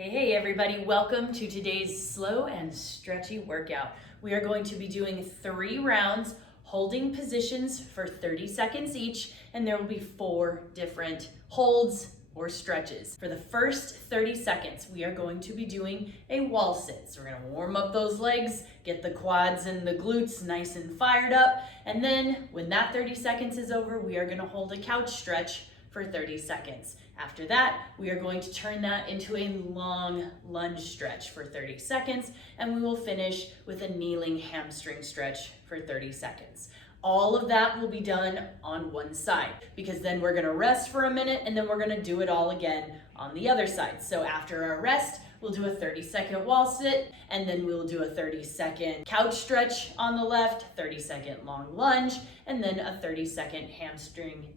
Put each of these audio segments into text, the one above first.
Hey everybody, welcome to today's slow and stretchy workout. We are going to be doing 3 rounds, holding positions for 30 seconds each, and there will be 4 different holds or stretches. For the first 30 seconds, we are going to be doing a wall sit. So we're gonna warm up those legs, get the quads and the glutes nice and fired up, and then when that 30 seconds is over, we are gonna hold a couch stretch for 30 seconds. After that, we are going to turn that into a long lunge stretch for 30 seconds, and we will finish with a kneeling hamstring stretch for 30 seconds. All of that will be done on one side, because then we're gonna rest for a minute and then we're gonna do it all again on the other side. So after our rest, we'll do a 30-second wall sit, and then we'll do a 30-second couch stretch on the left, 30-second long lunge, and then a 30-second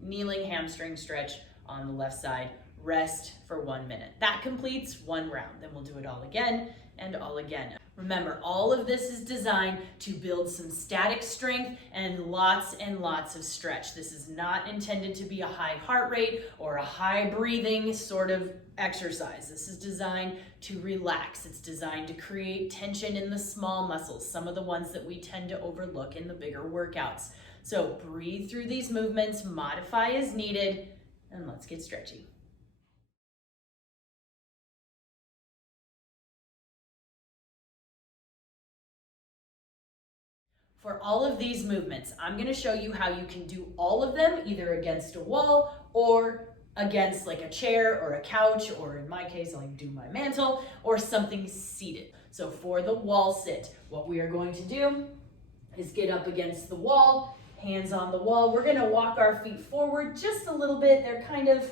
kneeling hamstring stretch on the left side. Rest for 1 minute. That completes 1 round. Then we'll do it all again and all again. Remember, all of this is designed to build some static strength and lots of stretch. This is not intended to be a high heart rate or a high breathing sort of exercise. This is designed to relax. It's designed to create tension in the small muscles, some of the ones that we tend to overlook in the bigger workouts. So breathe through these movements, modify as needed, and let's get stretchy. For all of these movements, I'm gonna show you how you can do all of them either against a wall or against like a chair or a couch, or in my case, I'll do my mantle or something seated. So for the wall sit, what we are going to do is get up against the wall, hands on the wall. We're gonna walk our feet forward just a little bit. They're kind of,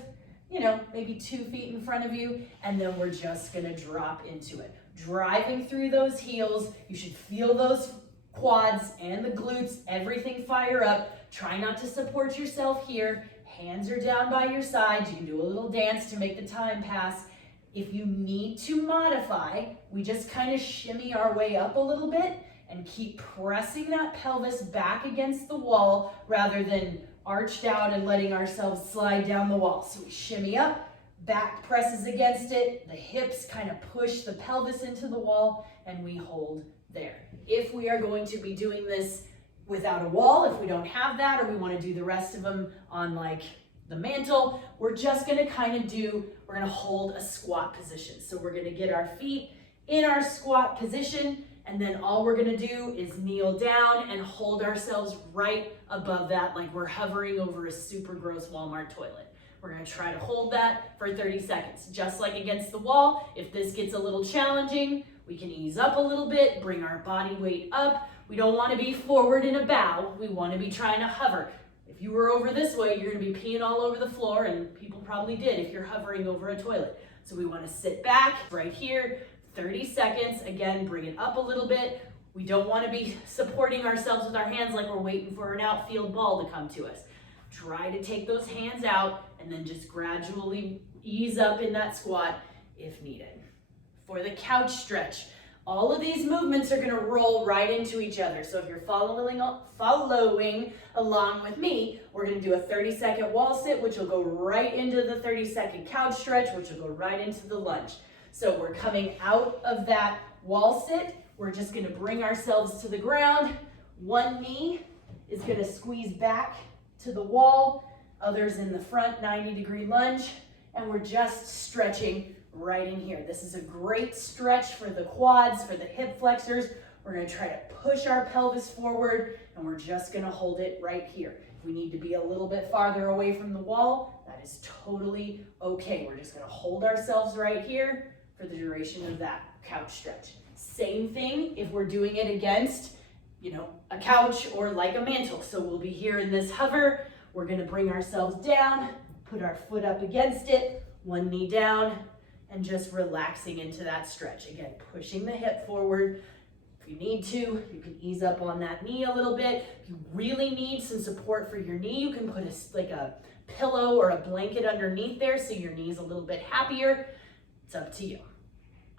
maybe 2 feet in front of you, and then we're just gonna drop into it. Driving through those heels, you should feel those quads and the glutes, everything fire up. Try not to support yourself here. Hands are down by your sides. You can do a little dance to make the time pass. If you need to modify, we just kind of shimmy our way up a little bit and keep pressing that pelvis back against the wall rather than arched out and letting ourselves slide down the wall. So we shimmy up, back presses against it, the hips kind of push the pelvis into the wall, and we hold there. If we are going to be doing this without a wall, if we don't have that, or we want to do the rest of them on like the mantle, we're just going to we're going to hold a squat position. So we're going to get our feet in our squat position, and then all we're going to do is kneel down and hold ourselves right above that, like we're hovering over a super gross Walmart toilet. We're going to try to hold that for 30 seconds, just like against the wall. If this gets a little challenging, we can ease up a little bit, bring our body weight up. We don't want to be forward in a bow. We want to be trying to hover. If you were over this way, you're going to be peeing all over the floor, and people probably did if you're hovering over a toilet. So we want to sit back right here, 30 seconds. Again, bring it up a little bit. We don't want to be supporting ourselves with our hands like we're waiting for an outfield ball to come to us. Try to take those hands out and then just gradually ease up in that squat if needed. For the couch stretch, all of these movements are going to roll right into each other. So if you're following along with me, we're going to do a 30-second wall sit, which will go right into the 30-second couch stretch, which will go right into the lunge. So we're coming out of that wall sit. We're just going to bring ourselves to the ground. One knee is going to squeeze back to the wall, others in the front, 90-degree lunge, and we're just stretching right in here. This is a great stretch for the quads, for the hip flexors. We're going to try to push our pelvis forward, and we're just going to hold it right here. If we need to be a little bit farther away from the wall, that is totally okay. We're just going to hold ourselves right here for the duration of that couch stretch. Same thing if we're doing it against a couch or like a mantle. So we'll be here in this hover. We're going to bring ourselves down, put our foot up against it, one knee down, and just relaxing into that stretch. Again, pushing the hip forward. If you need to, you can ease up on that knee a little bit. If you really need some support for your knee, you can put a pillow or a blanket underneath there so your knee's a little bit happier. It's up to you.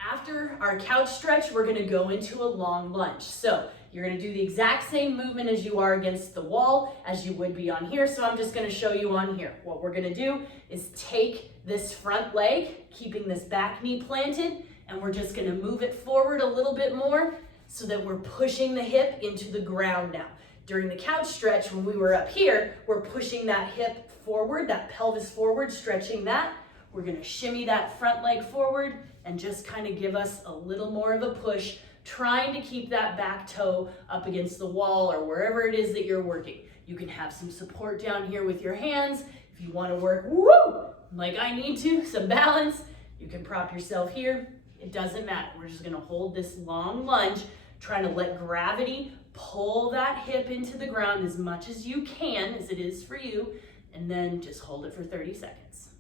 After our couch stretch, we're going to go into a long lunge. So You're gonna do the exact same movement as you are against the wall as you would be on here. So I'm just gonna show you on here. What we're gonna do is take this front leg, keeping this back knee planted, and we're just gonna move it forward a little bit more so that we're pushing the hip into the ground now. During the couch stretch, when we were up here, we're pushing that hip forward, that pelvis forward, stretching that. We're gonna shimmy that front leg forward and just kind of give us a little more of a push, trying to keep that back toe up against the wall or wherever it is that you're working. You can have some support down here with your hands. If you want to work, woo, like I need to, some balance, you can prop yourself here. It doesn't matter. We're just gonna hold this long lunge, trying to let gravity pull that hip into the ground as much as you can, as it is for you, and then just hold it for 30 seconds.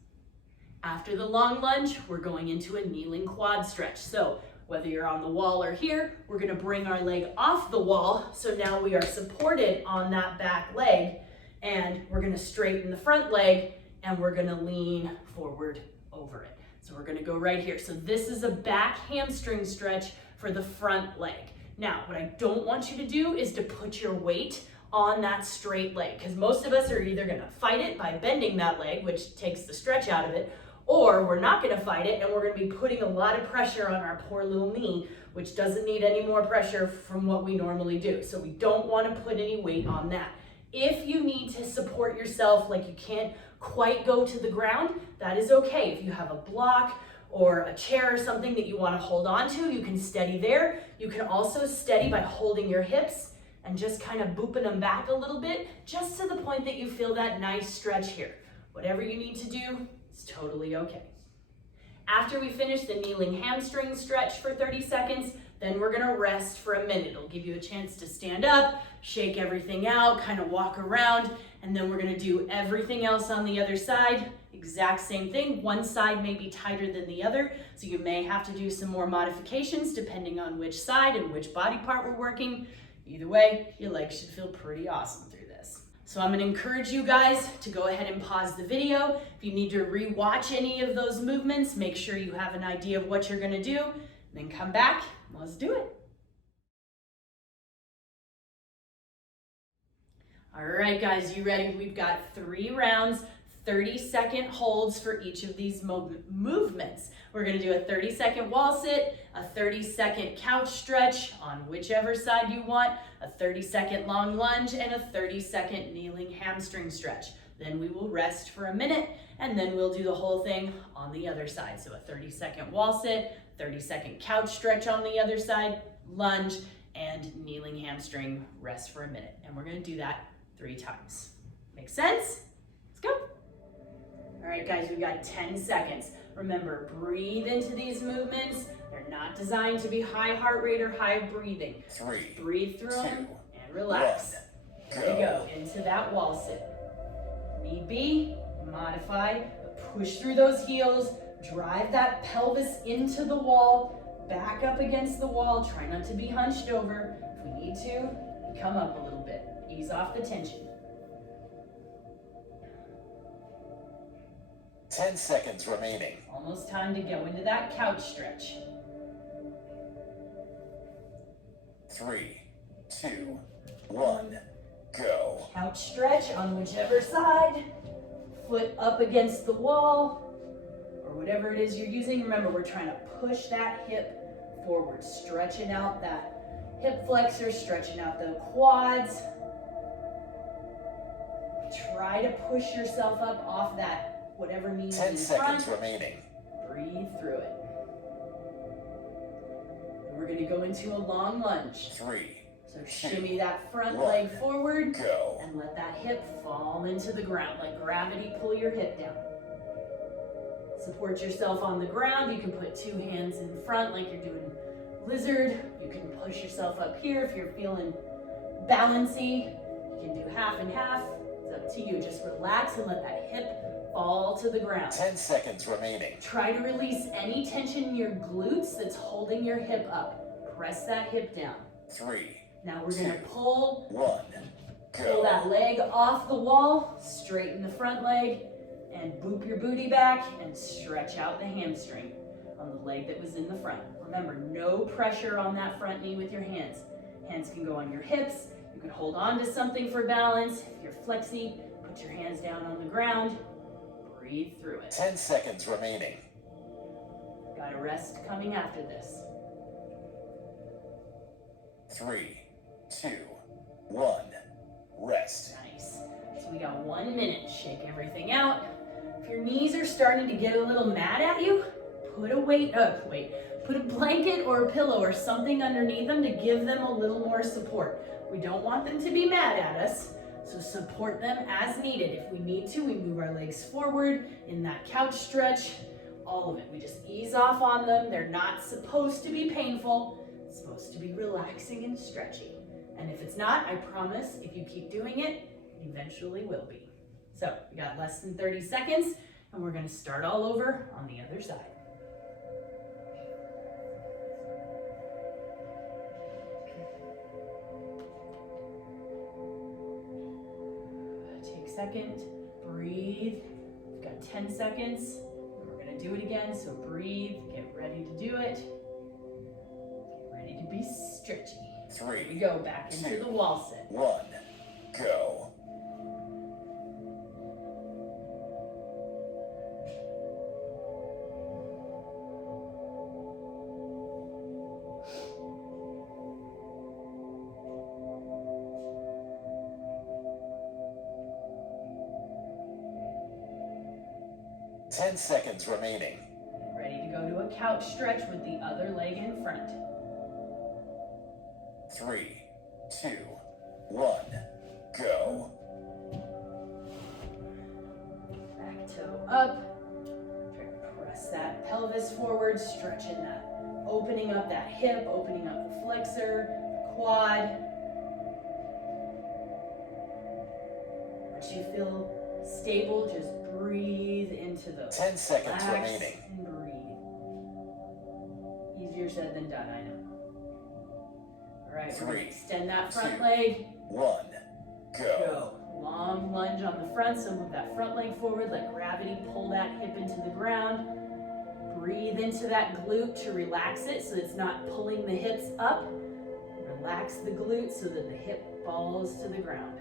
After the long lunge, we're going into a kneeling quad stretch. So whether you're on the wall or here, we're gonna bring our leg off the wall. So now we are supported on that back leg, and we're gonna straighten the front leg, and we're gonna lean forward over it. So we're gonna go right here. So this is a back hamstring stretch for the front leg. Now, what I don't want you to do is to put your weight on that straight leg, because most of us are either gonna fight it by bending that leg, which takes the stretch out of it, or we're not gonna fight it and we're gonna be putting a lot of pressure on our poor little knee, which doesn't need any more pressure from what we normally do. So we don't wanna put any weight on that. If you need to support yourself, like you can't quite go to the ground, that is okay. If you have a block or a chair or something that you wanna hold on to, you can steady there. You can also steady by holding your hips and just kind of booping them back a little bit, just to the point that you feel that nice stretch here. Whatever you need to do, it's totally okay. After we finish the kneeling hamstring stretch for 30 seconds, then we're gonna rest for a minute. It'll give you a chance to stand up, shake everything out, kind of walk around, and then we're gonna do everything else on the other side. Exact same thing. One side may be tighter than the other, so you may have to do some more modifications depending on which side and which body part we're working. Either way, your legs should feel pretty awesome through this. So I'm gonna encourage you guys to go ahead and pause the video. If you need to re-watch any of those movements, make sure you have an idea of what you're gonna do, then come back, and let's do it. All right, guys, you ready? We've got 3 rounds, 30-second holds for each of these movements. We're gonna do a 30-second wall sit, a 30-second couch stretch on whichever side you want, a 30-second long lunge, and a 30-second kneeling hamstring stretch. Then we will rest for a minute, and then we'll do the whole thing on the other side. So a 30-second wall sit, 30-second couch stretch on the other side, lunge, and kneeling hamstring, rest for a minute. And we're gonna do that 3 times. Make sense? Let's go. All right, guys, we've got 10 seconds. Remember, breathe into these movements. They're not designed to be high heart rate or high breathing. 3, breathe through 2, them and relax. 1, There you go, into that wall sit. Need be, modify, push through those heels, drive that pelvis into the wall, back up against the wall. Try not to be hunched over. If we need to, come up a little bit. Ease off the tension. 10 seconds remaining. Almost time to go into that couch stretch. 3, 2, 1, go. Couch stretch on whichever side. Foot up against the wall, or whatever it is you're using. Remember, we're trying to push that hip forward, stretching out that hip flexor, stretching out the quads. Try to push yourself up off that whatever needs 10 in seconds front. remaining. Breathe through it. And we're gonna go into a long lunge. 3, So shimmy that front 1, leg forward go. and let that hip fall into the ground. Let gravity pull your hip down. Support yourself on the ground. You can put 2 hands in front like you're doing lizard. You can push yourself up here if you're feeling balancy. You can do half and half. It's up to you. Just relax and let that hip fall to the ground. 10 seconds remaining. Try to release any tension in your glutes that's holding your hip up. Press that hip down. 3, Now we're gonna 2, pull 1, Pull that go. leg off the wall, straighten the front leg, and boop your booty back and stretch out the hamstring on the leg that was in the front. Remember, no pressure on that front knee with your hands. Hands can go on your hips. You can hold on to something for balance. If you're flexy, put your hands down on the ground. Breathe through it. 10 seconds remaining. Got a rest coming after this. 3, 2, 1. Rest. Nice. So we got 1 minute. Shake everything out. If your knees are starting to get a little mad at you, put a blanket or a pillow or something underneath them to give them a little more support. We don't want them to be mad at us, so support them as needed. If we need to, we move our legs forward in that couch stretch, all of it. We just ease off on them. They're not supposed to be painful. It's supposed to be relaxing and stretchy. And if it's not, I promise, if you keep doing it, it eventually will be. So we got less than 30 seconds, and we're gonna start all over on the other side. Take a second, breathe. We've got 10 seconds. We're gonna do it again, so breathe, get ready to do it. Get ready to be stretchy. 3, We go back into the wall sit. 1. Go. Ten seconds remaining. Ready to go to a couch stretch with the other leg in front. 3, 2, 1. Go. Back toe up. Try to press that pelvis forward, stretching that, opening up that hip, opening up the flexor, the quad. Once you feel stable, just breathe into those. 10 seconds Relax remaining. and breathe. Easier said than done, I know. All right, we're gonna 3, extend that front 2, leg. 1. Go. Go. Long lunge on the front, so move that front leg forward, let gravity pull that hip into the ground. Breathe into that glute to relax it so it's not pulling the hips up. Relax the glute so that the hip falls to the ground.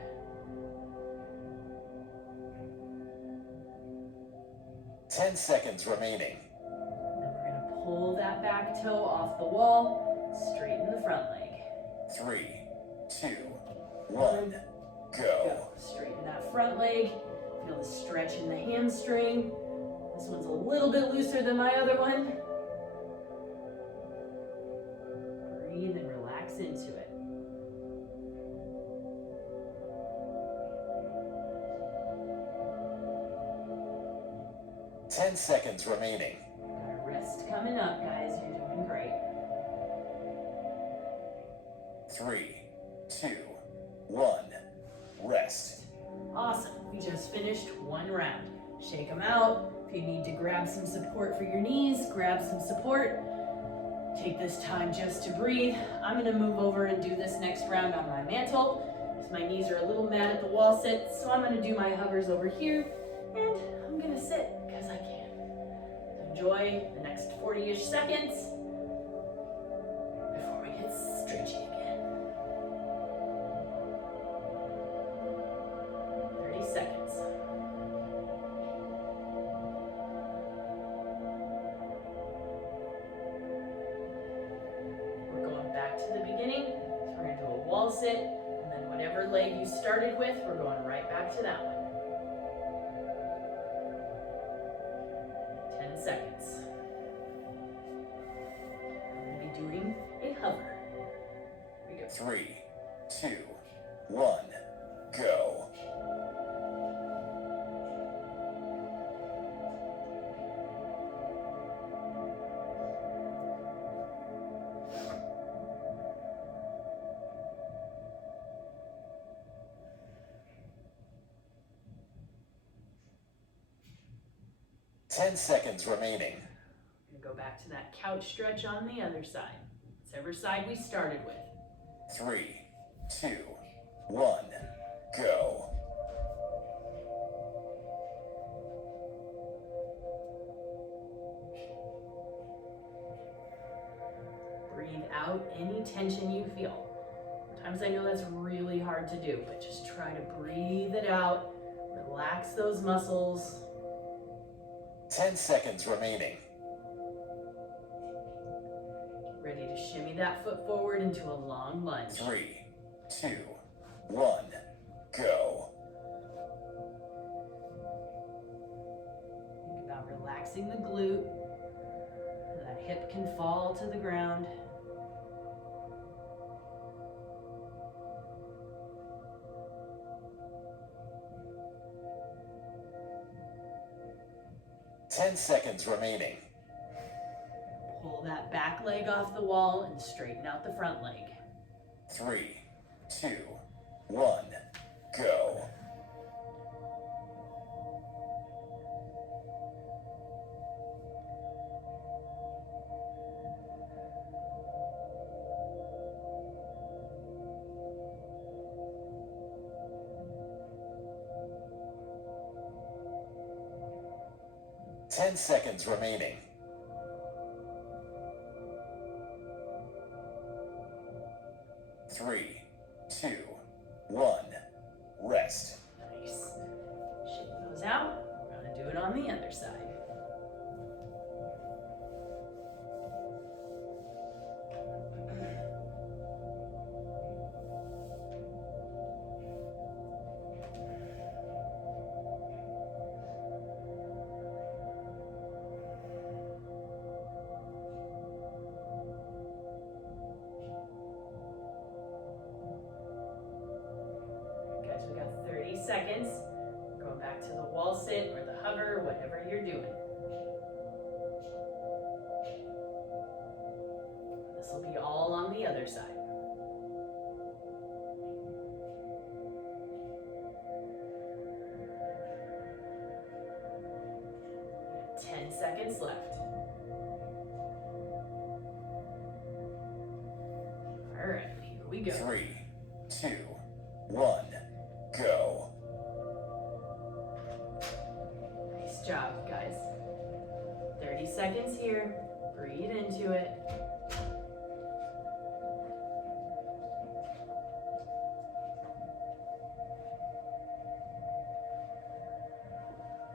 10 seconds remaining. Then we're gonna pull that back toe off the wall, straighten the front leg. 3, 2, 1. Go. Straighten that front leg. Feel the stretch in the hamstring. This one's a little bit looser than my other one. Breathe and relax into it. Ten seconds remaining. Got a rest coming up, guys. You're doing great. 3, 2, 1. Rest. Awesome. We just finished one round. Shake them out. If you need to grab some support for your knees, grab some support. Take this time just to breathe. I'm going to move over and do this next round on my mantle because my knees are a little mad at the wall sit. So I'm going to do my hovers over here and I'm going to sit because I can. Enjoy the next 40-ish seconds before we get stretchy again. 30 seconds. We're going back to the beginning. So we're going to do a wall sit, and then whatever leg you started with, we're going right back to that one. 10 seconds. I'm going to be doing a hover. Here we go. 3, 2, 1. Go. Ten seconds remaining. I'm going to go back to that couch stretch on the other side. Whichever side we started with. 3, 2, 1. Go. Breathe out any tension you feel. Sometimes I know that's really hard to do, but just try to breathe it out. Relax those muscles. 10 seconds remaining. Ready to shimmy that foot forward into a long lunge. 3, 2, 1, go. Think about relaxing the glute. That hip can fall to the ground. Ten seconds remaining. Pull that back leg off the wall and straighten out the front leg. 3, 2, 1, go. Ten seconds remaining. 3, 2, 1, rest. Nice. Shake those out. We're going to do it on the other side. Guys, we got 30 seconds. Going back to the wall sit or the hover, whatever you're doing. This will be all on the other side. 10 seconds left. All right, here we go. 3, 2, 1, go. Nice job, guys. 30 seconds here. Breathe into it.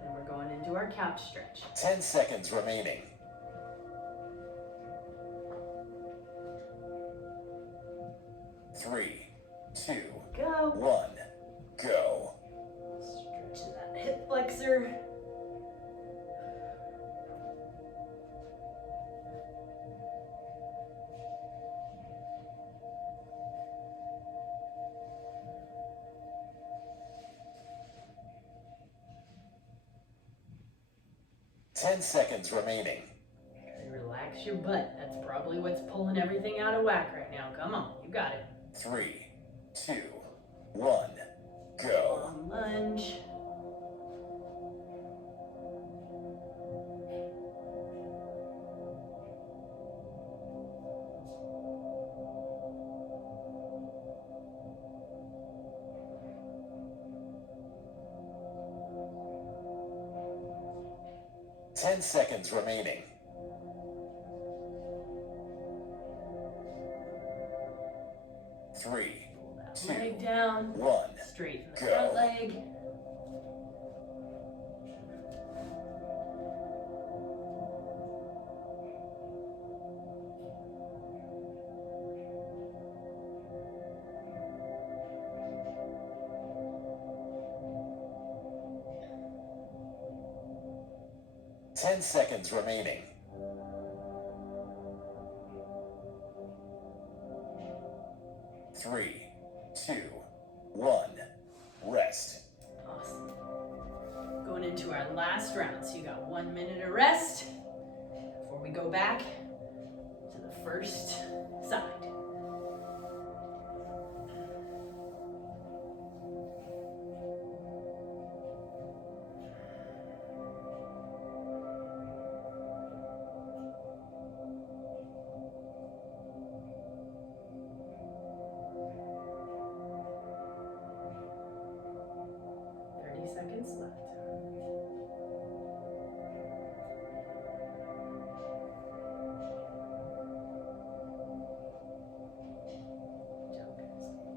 Then we're going into our couch stretch. 10 seconds remaining. 3, 2, Go. 1, go. Stretch that hip flexor. Ten seconds remaining. Relax your butt. That's probably what's pulling everything out of whack right now. Come on, you got it. 3, 2, 1, go. Long lunge. Ten seconds remaining. 3, Pull that 2, leg down. 1, Straighten the go. front leg. Ten seconds remaining. 3, 2, 1, rest. Awesome. Going into our last round. So you got 1 minute of rest before we go back to the first side. Seconds left. Good job, guys.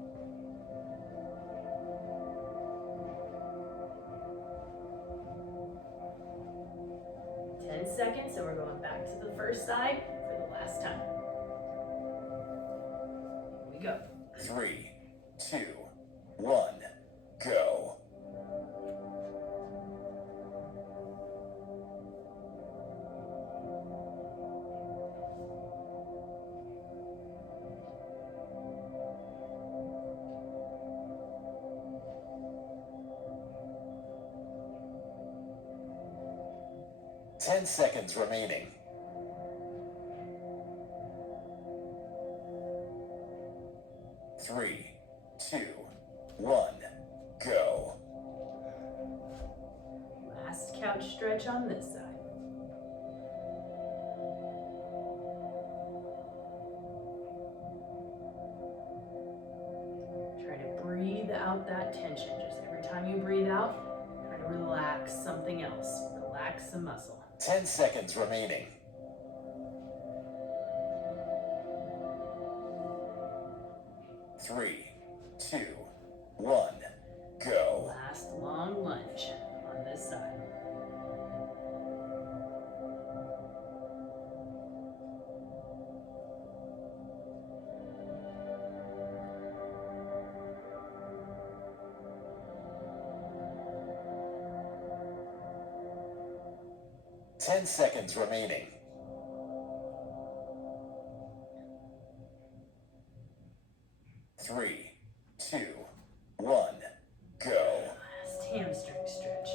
seconds, so we're going back to the first side for the last time. Here we go. 3, 2, 1, go. Ten seconds remaining. 3, 2, 1, go. Last couch stretch on this side. Try to breathe out that tension. Just every time you breathe out, try to relax something else. Relax the muscle. 10 seconds remaining. 3, 2, 1, go. Last long lunge on this side. Ten seconds remaining. 3, 2, 1, go. Last hamstring stretch.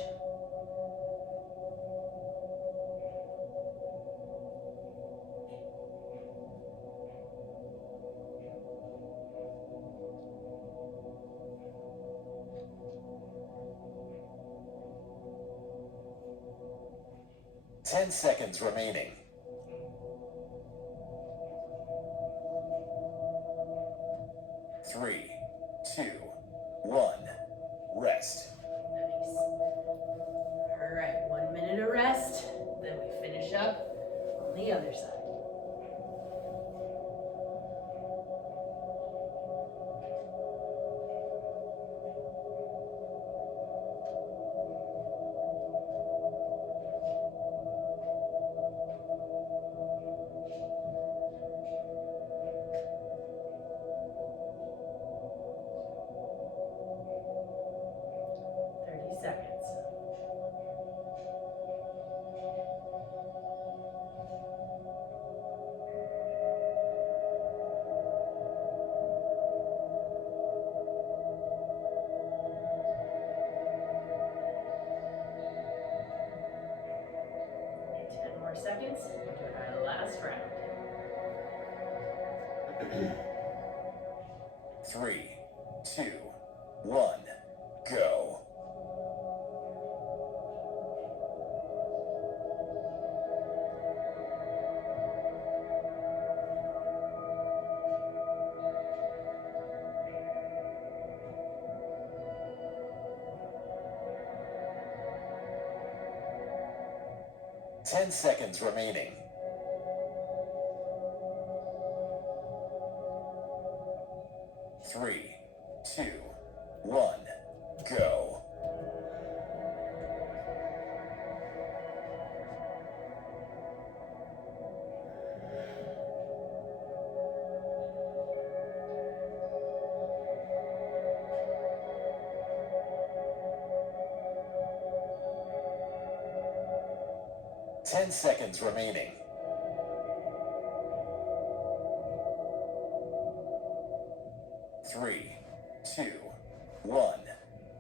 Ten seconds remaining. 3, 2, 1, rest. Nice. All right, 1 minute of rest. Then we finish up on the other side. Seconds. Ten more seconds into our last round. 3, 2, 1, go. Ten seconds remaining. 3, 2, 1, go. Ten seconds remaining. 3, 2, 1,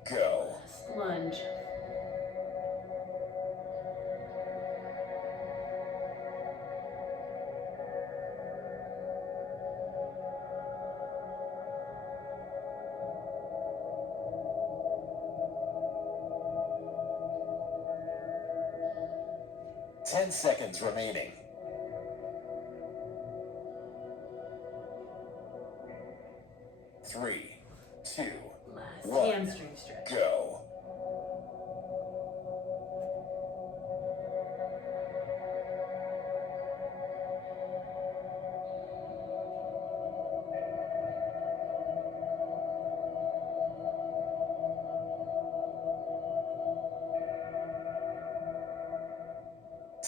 go. Last lunge. Ten seconds remaining. 3, 2, Last 1, hamstring stretch. go.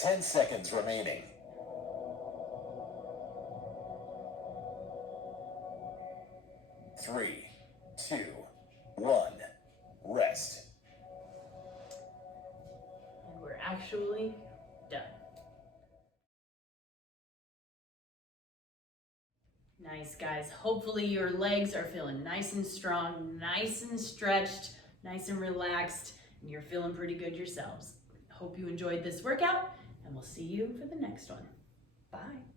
10 seconds remaining. 3, 2, 1. Rest. And we're actually done. Nice, guys. Hopefully your legs are feeling nice and strong, nice and stretched, nice and relaxed, and you're feeling pretty good yourselves. Hope you enjoyed this workout, and we'll see you for the next one. Bye.